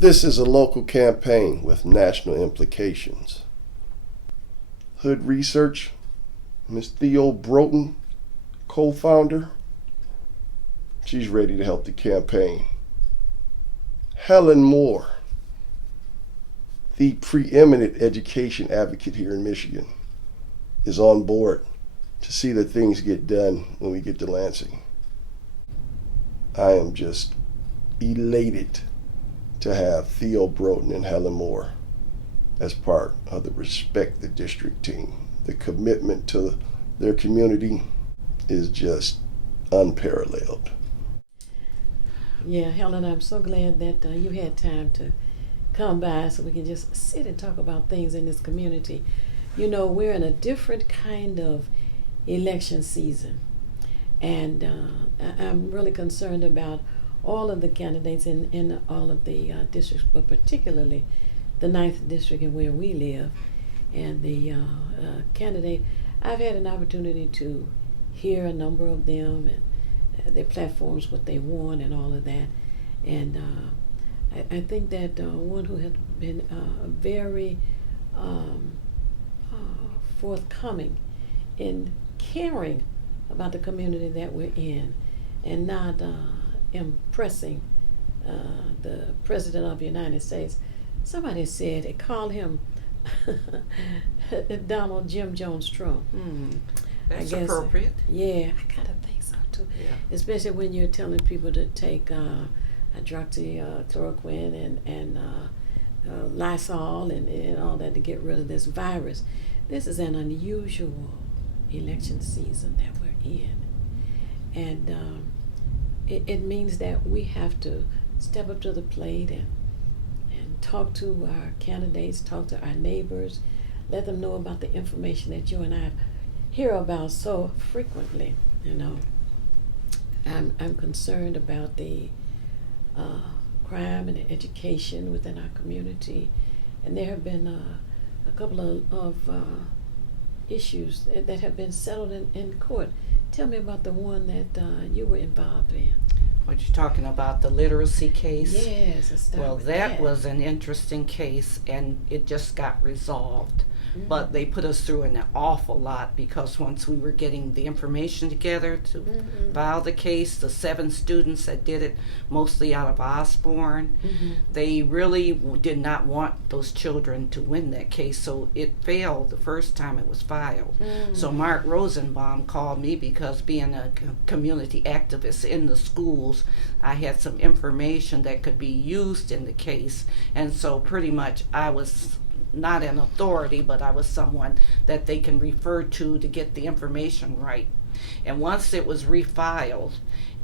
This is a local campaign with national implications. Hood Research, Miss Theo Broughton, co-founder, she's ready to help the campaign. Helen Moore, the preeminent education advocate here in Michigan, is on board to see that things get done when we get to Lansing. I am just elated to have Theo Broughton and Helen Moore as part of the Respect the District team. The commitment to their community is just unparalleled. Yeah, Helen, I'm so glad that you had time to come by so we can just sit and talk about things in this community. You know, we're in a different kind of election season, and I'm really concerned about all of the candidates in all of the districts, but particularly the 9th district and where we live. And the candidate, I've had an opportunity to hear a number of them and their platforms, what they want and all of that. And I think that one who has been very forthcoming in caring about the community that we're in and not impressing the President of the United States. Somebody said they called him Donald Jim Jones Trump. That's appropriate. Yeah, I kind of think so too. Yeah. Especially when you're telling people to take hydroxychloroquine and Lysol and all that to get rid of this virus. This is an unusual election season that we're in. And it means that we have to step up to the plate and talk to our candidates, talk to our neighbors, let them know about the information that you and I hear about so frequently. You know, I'm concerned about the crime and the education within our community, and there have been a couple of issues that have been settled in court. Tell me about the one that you were involved in. What you're talking about, the literacy case? Yes, let's start Well, with that was an interesting case, and it just got resolved. Mm-hmm. But they put us through an awful lot, because once we were getting the information together to file the case, the 7 students that did it, mostly out of Osborne, they really did not want those children to win that case, so it failed the first time it was filed. So Mark Rosenbaum called me, because being a community activist in the schools, I had some information that could be used in the case, and so pretty much I was not an authority, but I was someone that they can refer to get the information right. And once it was refiled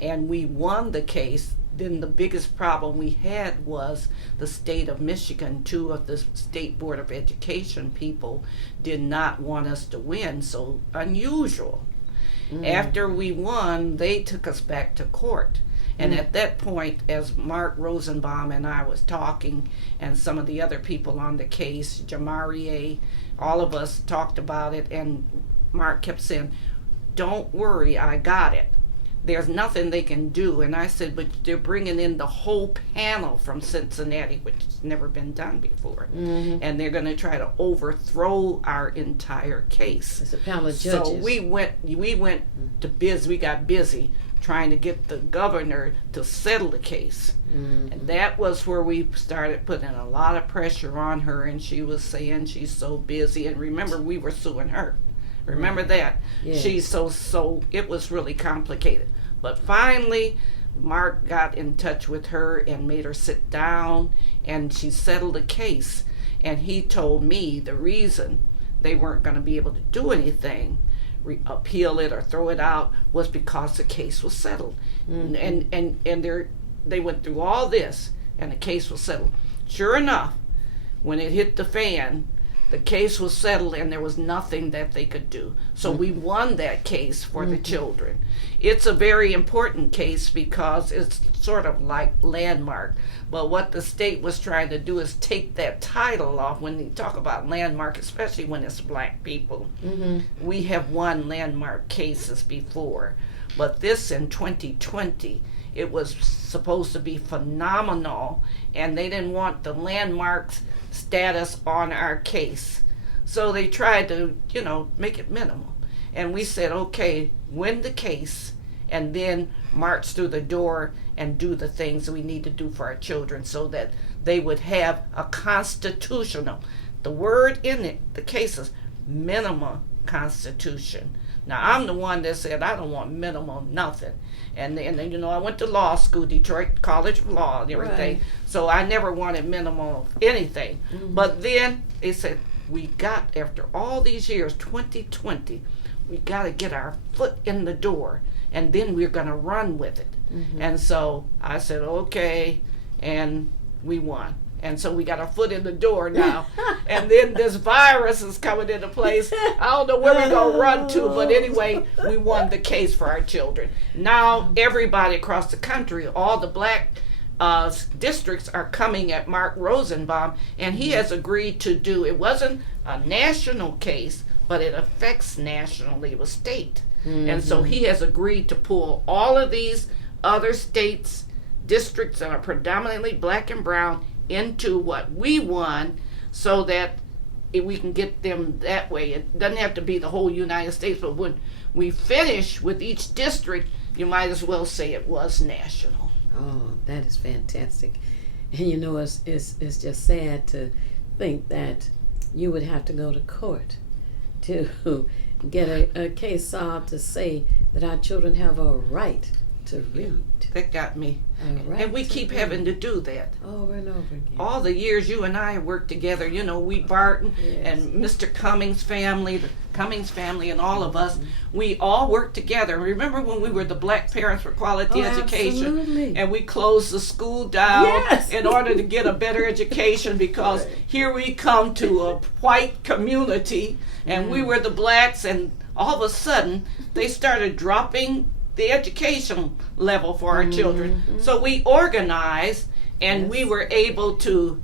and we won the case, then the biggest problem we had was the state of Michigan. 2 of the State Board of Education people did not want us to win, so unusual. After we won, they took us back to court. And at that point, as Mark Rosenbaum and I was talking, and some of the other people on the case, Jamarie, all of us talked about it, and Mark kept saying, "Don't worry, I got it. There's nothing they can do." And I said, "But they're bringing in the whole panel from Cincinnati, which has never been done before. And they're going to try to overthrow our entire case." It's a panel of judges. So we got busy trying to get the governor to settle the case. And that was where we started putting a lot of pressure on her, and she was saying she's so busy. And remember, we were suing her. Remember that? Yes. She's so it was really complicated. But finally, Mark got in touch with her and made her sit down, and she settled the case. And he told me the reason they weren't going to be able to do anything, appeal it or throw it out, was because the case was settled. And they went through all this, and the case was settled. Sure enough, when it hit the fan, the case was settled, and there was nothing that they could do. So we won that case for the children. It's a very important case because it's sort of like landmark. But what the state was trying to do is take that title off when you talk about landmark, especially when it's black people. We have won landmark cases before, but this in 2020 it was supposed to be phenomenal, and they didn't want the landmarks status on our case. So they tried to, make it minimal. And we said, okay, win the case, and then march through the door and do the things we need to do for our children so that they would have a constitutional, the word in it, the case is minimal constitution. Now, I'm the one that said I don't want minimal nothing. And then, I went to law school, Detroit College of Law and everything. Right. So I never wanted minimal anything. Mm-hmm. But then they said, we got, after all these years, 2020, we got to get our foot in the door, and then we're going to run with it. Mm-hmm. And so I said, okay, and we won. And so we got our foot in the door now. And then this virus is coming into place. I don't know where we're going to run to, but anyway, we won the case for our children. Now everybody across the country, all the black districts are coming at Mark Rosenbaum, and he has agreed to do, it wasn't a national case, but it affects nationally, it was state. Mm-hmm. And so he has agreed to pull all of these other states, districts that are predominantly black and brown into what we won, so that we can get them that way. It doesn't have to be the whole United States, but when we finish with each district, you might as well say it was national. Oh, that is fantastic. And it's just sad to think that you would have to go to court to get a case solved to say that our children have a right to read. That got me. Right, and we keep having to do that. Over and over again. All the years you and I have worked together, we Broughton and Mr. Cummings family, the Cummings family and all of us, we all worked together. Remember when we were the Black Parents for Quality Education? Absolutely. And we closed the school down in order to get a better education, because here we come to a white community and we were the blacks, and all of a sudden they started dropping the education level for our children. So we organized, and we were able to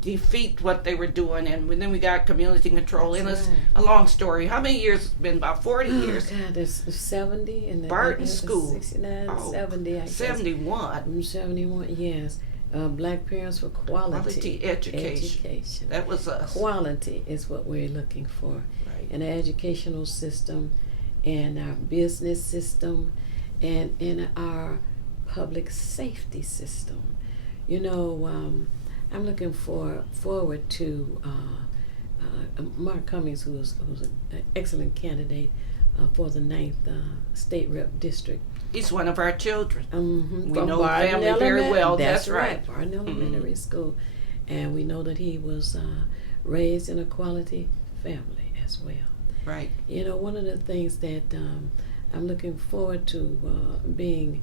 defeat what they were doing, and then we got community control. And it's a long story. How many years? It's been about 40 years. God, there's 70 in the Broughton School. 69, 70, I guess. 71. 71, yes. Black Parents for Quality Education. That was us. Quality is what we're looking for. Right. In the educational system, in our business system, and in our public safety system. I'm looking forward to Mark Cummings, who's an excellent candidate for the 9th State Rep District. He's one of our children. Mm-hmm. We know the family very well. That's right. Broughton Elementary School. And we know that he was raised in a quality family as well. Right. One of the things that I'm looking forward to being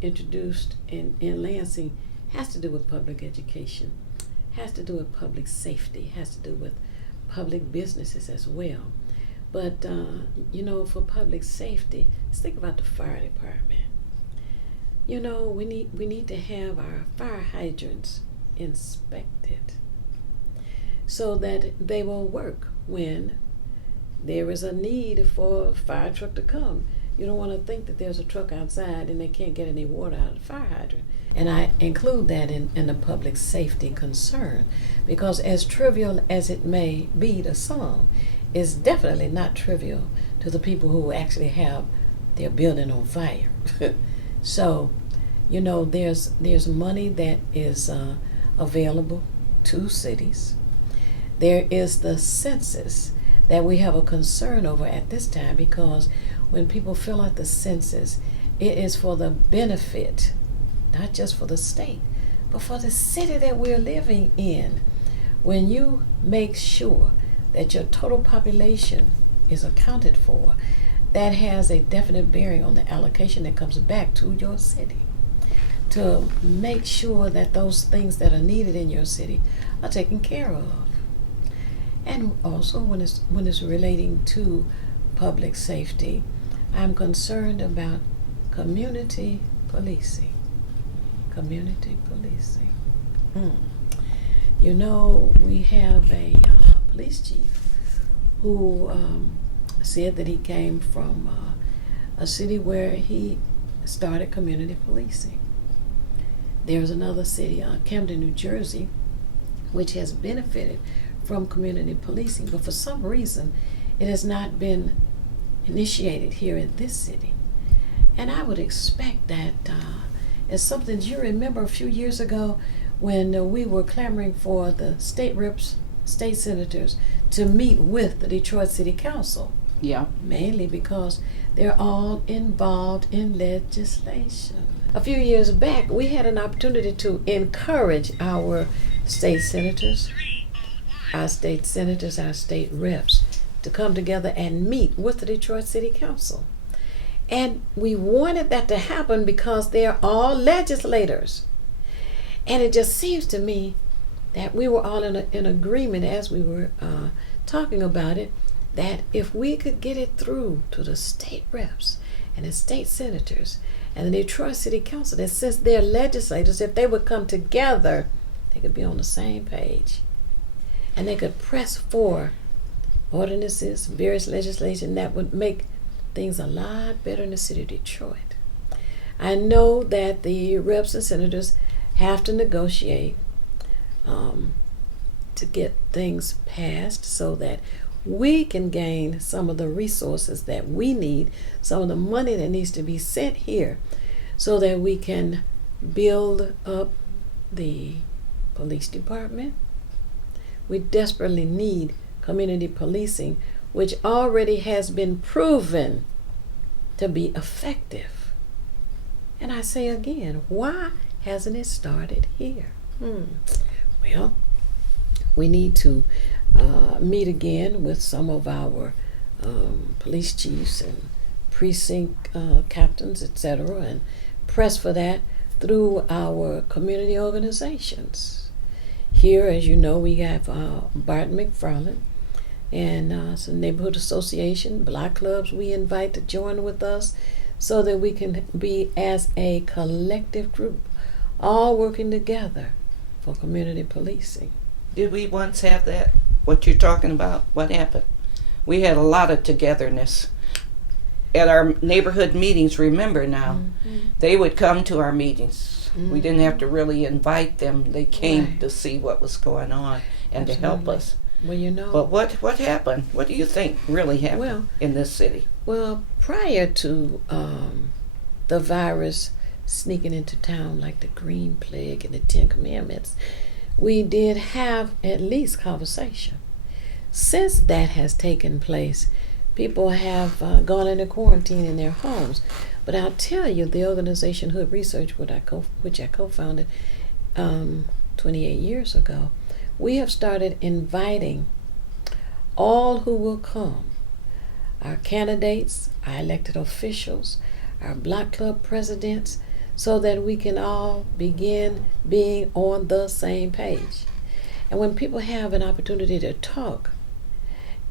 introduced in Lansing has to do with public education, has to do with public safety, has to do with public businesses as well. But, for public safety, let's think about the fire department. We need to have our fire hydrants inspected so that they will work when there is a need for a fire truck to come. You don't want to think that there's a truck outside and they can't get any water out of the fire hydrant. And I include that in the public safety concern, because as trivial as it may be to some, it's definitely not trivial to the people who actually have their building on fire. So, there's money that is available to cities. There is the census that we have a concern over at this time, because when people fill out the census, it is for the benefit, not just for the state, but for the city that we're living in. When you make sure that your total population is accounted for, that has a definite bearing on the allocation that comes back to your city, to make sure that those things that are needed in your city are taken care of. And also when it's relating to public safety, I'm concerned about community policing. Community policing. We have a police chief who said that he came from a city where he started community policing. There's another city, Camden, New Jersey, which has benefited from community policing, but for some reason it has not been initiated here in this city. And I would expect that as something you remember a few years ago when we were clamoring for the state reps, state senators to meet with the Detroit City Council. Yeah. Mainly because they're all involved in legislation. A few years back, we had an opportunity to encourage our state senators, our state reps, to come together and meet with the Detroit City Council. And we wanted that to happen because they're all legislators. And it just seems to me that we were all in agreement as we were talking about it, that if we could get it through to the state reps and the state senators and the Detroit City Council, that since they're legislators, if they would come together, they could be on the same page. And they could press for ordinances, various legislation that would make things a lot better in the city of Detroit. I know that the reps and senators have to negotiate to get things passed so that we can gain some of the resources that we need, some of the money that needs to be sent here so that we can build up the police department. We desperately need community policing, which already has been proven to be effective. And I say again, why hasn't it started here? Well, we need to meet again with some of our police chiefs and precinct captains, etc., and press for that through our community organizations. Here, as you know, we have Broughton McFarland, and it's a neighborhood association, block clubs we invite to join with us so that we can be as a collective group, all working together for community policing. Did we once have that? What you're talking about? What happened? We had a lot of togetherness at our neighborhood meetings. Remember now, they would come to our meetings. We didn't have to really invite them. They came to see what was going on and to help us. Well, you know. But what happened? What do you think really happened in this city? Well, prior to the virus sneaking into town like the Green Plague and the Ten Commandments, we did have at least conversation. Since that has taken place, people have gone into quarantine in their homes. But I'll tell you, the organization Hood Research, which I co-founded 28 years ago, we have started inviting all who will come, our candidates, our elected officials, our block club presidents, so that we can all begin being on the same page. And when people have an opportunity to talk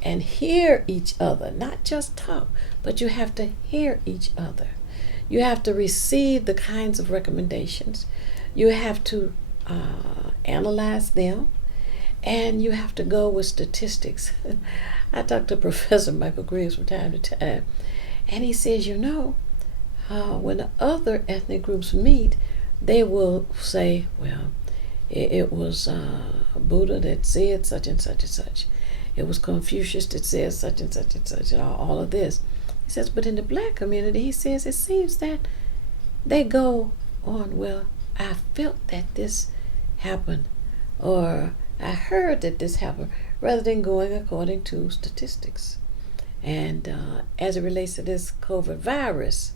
and hear each other, not just talk, but you have to hear each other. You have to receive the kinds of recommendations. You have to analyze them, and you have to go with statistics. I talk to Professor Michael Griggs from time to time, and he says, you know, when the other ethnic groups meet, they will say, well, it was Buddha that said such and such and such. It was Confucius that said such and such and such, and all of this. He says, but in the black community, he says, it seems that they go on, well, I felt that this happened, or I heard that this happened, rather than going according to statistics. And as it relates to this COVID virus,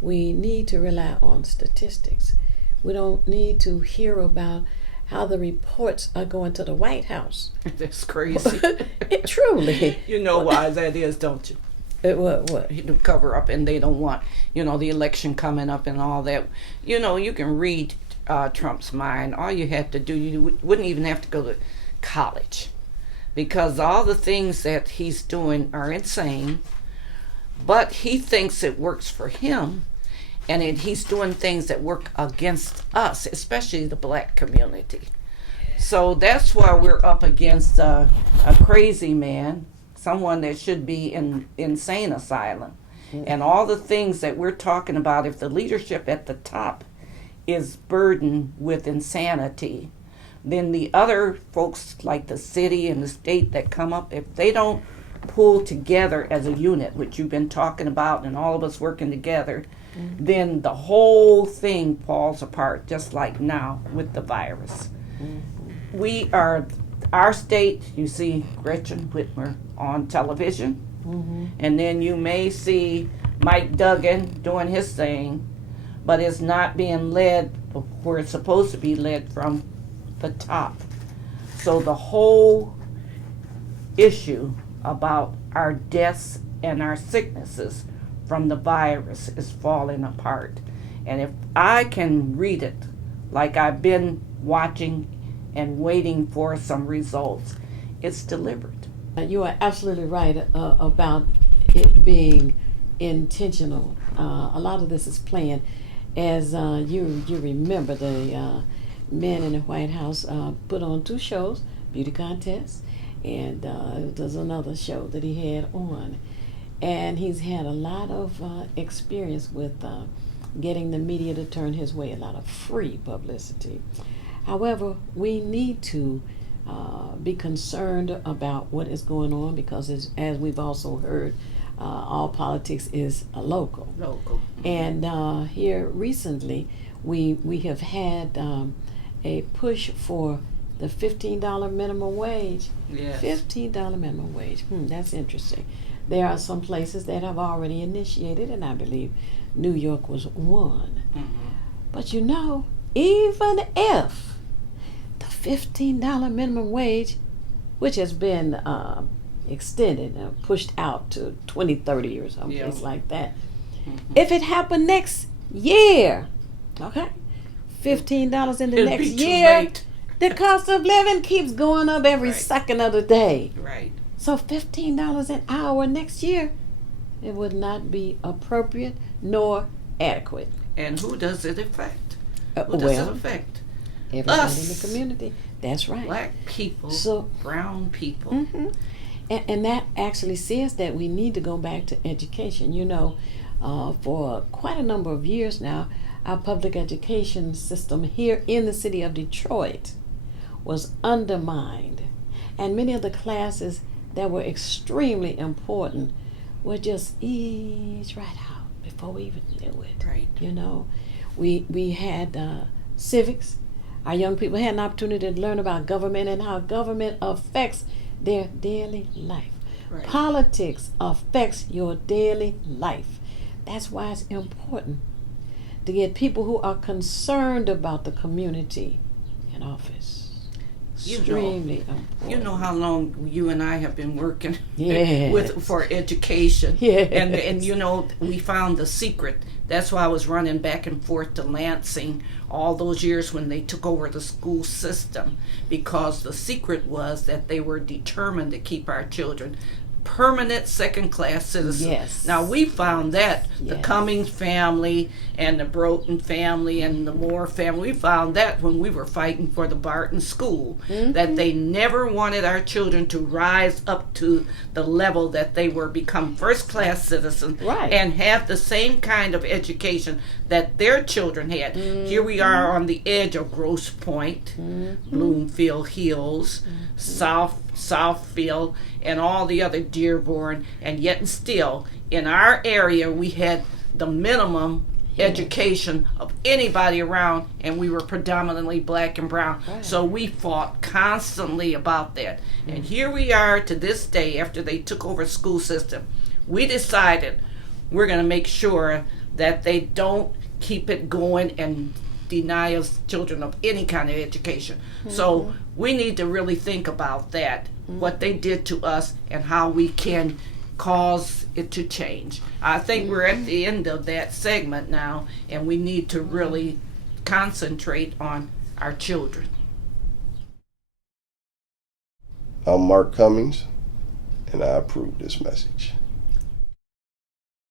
we need to rely on statistics. We don't need to hear about how the reports are going to the White House. That's crazy. It truly. You know why that is, don't you? What? To cover up, and they don't want, the election coming up and all that. You can read Trump's mind. All you have to do, you wouldn't even have to go to college, because all the things that he's doing are insane, but he thinks it works for him, and he's doing things that work against us, especially the black community. So that's why we're up against a crazy man, someone that should be in insane asylum. And all the things that we're talking about, if the leadership at the top is burdened with insanity, then the other folks like the city and the state that come up, if they don't pull together as a unit, which you've been talking about, and all of us working together, then the whole thing falls apart, just like now with the virus. We are, our state, you see Gretchen Whitmer on television, and then you may see Mike Duggan doing his thing, but it's not being led where it's supposed to be led from the top. So the whole issue about our deaths and our sicknesses from the virus is falling apart. And if I can read it like I've been watching and waiting for some results, it's delivered. You are absolutely right about it being intentional. A lot of this is planned. As you remember, the men in the White House put on 2 shows, beauty contests, and there's another show that he had on. And he's had a lot of experience with getting the media to turn his way, a lot of free publicity. However, we need to be concerned about what is going on, because as we've also heard, all politics is local. And here recently, we have had a push for the $15 minimum wage. Yes. $15 minimum wage. That's interesting. There are some places that have already initiated, and I believe New York was one. But you know, even if the $15 minimum wage, which has been extended and pushed out to 2030 or someplace like that, if it happened next year, okay, $15 in the next year, the cost of living keeps going up every second of the day. Right. So $15 an hour next year, it would not be appropriate nor adequate. And who does it affect? Who does Well, it affect? everybody Us. in the community. That's right. Black people, So- brown people. And that actually says that we need to go back to education. You know, for quite a number of years now, our public education system here in the city of Detroit was undermined. And many of the classes that were extremely important were just eased right out before we even knew it. Right. You know, we had civics. Our young people had an opportunity to learn about government and how government affects their daily life. Right. Politics affects your daily life. That's why it's important to get people who are concerned about the community in office. Extremely important. You know how long you and I have been working Yes. for education. Yes. And you know, we found the secret. That's why I was running back and forth to Lansing all those years when they took over the school system, because the secret was that they were determined to keep our children permanent second-class citizens. Yes. Now we found that the Yes. Cummings family and the Broughton family and the Moore family, we found that when we were fighting for the Broughton school, that they never wanted our children to rise up to the level that they were become first-class citizens Right. and have the same kind of education that their children had. Here we are on the edge of Grosse Pointe, Bloomfield Hills, Southfield, and all the other Dearborn, and yet and still in our area we had the minimum education of anybody around, and we were predominantly black and brown. Right. So we fought constantly about that. And here we are to this day, after they took over school system, we decided we're going to make sure that they don't keep it going and deny us children of any kind of education. So we need to really think about that, what they did to us and how we can cause it to change. I think we're at the end of that segment now, and we need to really concentrate on our children. I'm Mark Cummings, and I approve this message.